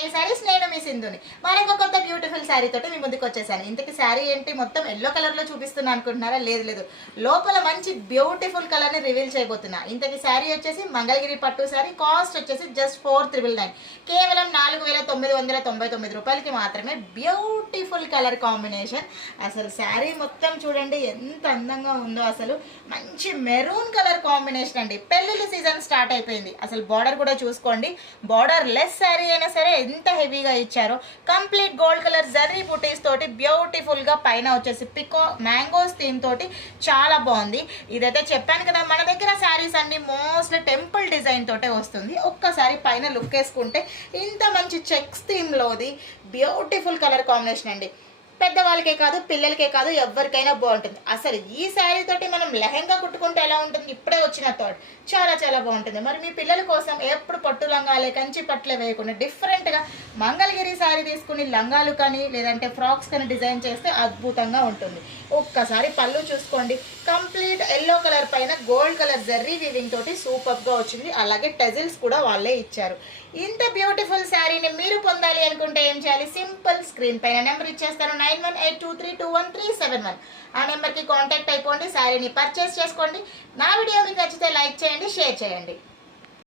Smile saris, నేను మీ సింధుని. మరొక కొత్త బ్యూటిఫుల్ శారీ తోటి మీ ముందుకు వచ్చేసాను. ఇంతకీ శారీ ఏంటి, మొత్తం ఎల్లో కలర్ లో చూపిస్తున్నా అనుకుంటున్నారా? లేదు లేదు, లోపల మంచి బ్యూటిఫుల్ కలర్ ని రివీల్ చేయబోతున్నా. ఇంతకీ శారీ వచ్చేసి మంగళగిరి పట్టు శారీ. కాస్ట్ వచ్చేసి జస్ట్ 4999, కేవలం 4999 రూపాయలకి మాత్రమే. Beautiful colour combination. అసలు శారీ మొత్తం చూడండి ఎంత అందంగా ఉందో. అసలు మంచి మెరూన్ కలర్ కాంబినేషన్ అండి. పెళ్లిళ్ళ సీజన్ స్టార్ట్ అయిపోయింది. అసలు బార్డర్ కూడా చూసుకోండి, బార్డర్ లెస్ శారీ అయినా సరే ఎంత హెవీగా ఇచ్చారో. కంప్లీట్ గోల్డ్ కలర్ జరీ బుటీస్ తోటి బ్యూటిఫుల్ గా పైన వచ్చేసి పికో మ్యాంగోస్ థీమ్ తోటి చాలా బాగుంది. ఇదైతే చెప్పాను కదా, మన దగ్గర శారీస్ అన్ని మోస్ట్లీ టెంపుల్ డిజైన్ తోటే వస్తుంది. ఒక్కసారి పైన లుక్ వేసుకుంటే ఇంత మంచి చెక్స్ థీమ్ లోది బ్యూటిఫుల్ కలర్ కాంబినేషన్ అండి. పెద్దవాళ్ళకే కాదు, పిల్లలకే కాదు, ఎవరికైనా బాగుంటుంది. అసలు ఈ శారీ తోటి మనం లెహెంగా కుట్టుకుంటే ఎలా ఉంటుంది, ఇప్పుడే వచ్చిన థాట్, చాలా చాలా బాగుంటుంది. మరి మీ పిల్లల కోసం ఎప్పుడు పట్టు లంగాలే, కంచి పట్లే వేయకుండా డిఫరెంట్గా మంగళగిరి శారీ తీసుకుని లంగాలు కానీ లేదంటే ఫ్రాక్స్ కానీ డిజైన్ చేస్తే అద్భుతంగా ఉంటుంది. ఒక్కసారి పళ్ళు చూసుకోండి, కంప్లీట్ ఎల్లో కలర్ పైన గోల్డ్ కలర్ జర్రీ వీవింగ్ తోటి సూపర్గా వచ్చింది. అలాగే టెజిల్స్ కూడా వాళ్ళే ఇచ్చారు. ఇంత బ్యూటిఫుల్ శారీని మీరు పొందాలి అనుకుంటే ఏం చేయాలి? సింపుల్, స్క్రీన్ పైన నెంబర్ ఇచ్చేస్తాను, 9182321371. ఆ నెంబర్కి కాంటాక్ట్ అయిపోండి, శారీని పర్చేస్ చేసుకోండి. నా వీడియో మీకు నచ్చితే లైక్ చేయండి, షేర్ చేయండి.